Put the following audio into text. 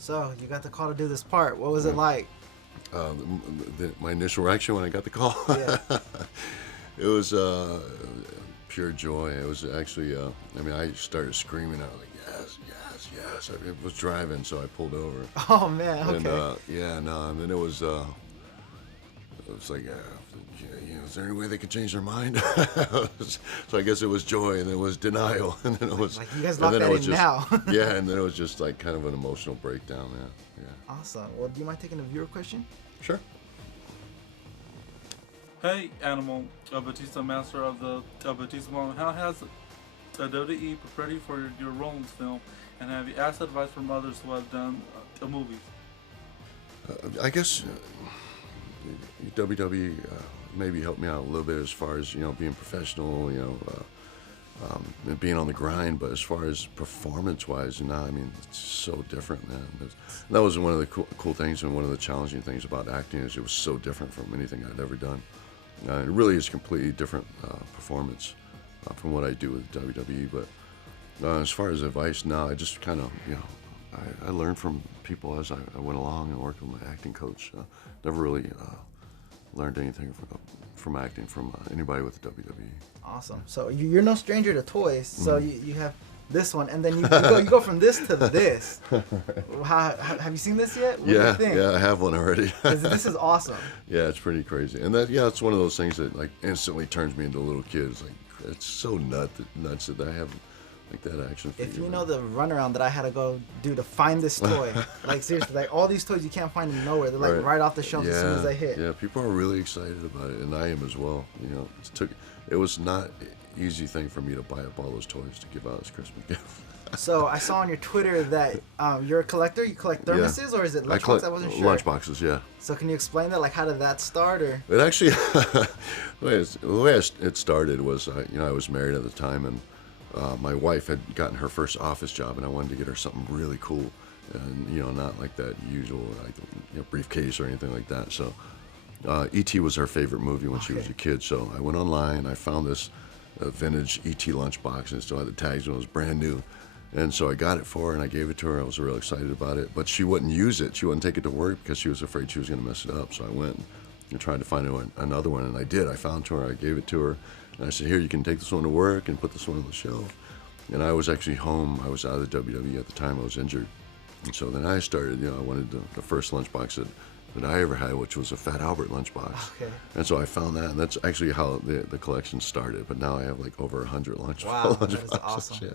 So you got the call to do this part. What was it like? Uh, my initial reaction when I got the call, Yeah. it was pure joy. It was actually, I mean, I started screaming out like, yes, yes, yes. I was driving, so I pulled over. Oh man. Okay. And and then it was like, is there any way they could change their mind? So I guess it was joy, and then it was denial, and then it was like you guys locked that in now. yeah, and then it was just like kind of an emotional breakdown. Yeah. Awesome. Well, do you mind taking a viewer question? Sure. Hey, Animal, Bautista, master of the Bautista Mom. How has WWE prepared you for your role in this film, and have you asked advice from others who have done movies? I guess WWE maybe helped me out a little bit as far as being professional, and being on the grind. But as far as performance-wise, I mean, it's so different, man. That was one of the cool things, and one of the challenging things about acting is it was so different from anything I'd ever done. It really is a completely different performance from what I do with WWE. But as far as advice now, I just kind of, I learned from people as I went along and worked with my acting coach. Never really learned anything from acting from anybody with the WWE. Awesome. So you're no stranger to toys. So you have this one, and then you go from this to this. Have you seen this yet? What do you think? Yeah, I have one already. This is awesome. Yeah, it's pretty crazy, and it's one of those things that like instantly turns me into a little kid. It's like it's so nuts that I have like that action figure. If you know the runaround that I had to go do to find this toy, like seriously, like all these toys you can't find them nowhere. They're like right off the shelf as soon as they hit. Yeah, people are really excited about it, and I am as well. It was not an easy thing for me to buy up all those toys to give out as Christmas gift. So I saw on your Twitter that you're a collector. You collect thermoses, or is it lunchboxes? I wasn't sure. Lunchboxes, yeah. So can you explain that? Like, how did that start? Or it actually, the way it started was, I was married at the time, and my wife had gotten her first office job, and I wanted to get her something really cool, and not like that usual briefcase or anything like that. So E.T. was her favorite movie when she was a kid. So I went online, I found this vintage E.T. lunchbox, and it still had the tags, and it was brand new. And so I got it for her, and I gave it to her. I was real excited about it, but she wouldn't use it. She wouldn't take it to work because she was afraid she was going to mess it up. So I went and tried to find another one, and I did. I found her. I gave it to her, and I said, "Here, you can take this one to work and put this one on the shelf." And I was actually home. I was out of the WWE at the time. I was injured, and so then I started. I wanted the first lunchbox that I ever had, which was a Fat Albert lunchbox. Okay. And so I found that, and that's actually how the collection started. But now I have like over 100 lunchboxes. Wow, that is awesome. Yeah.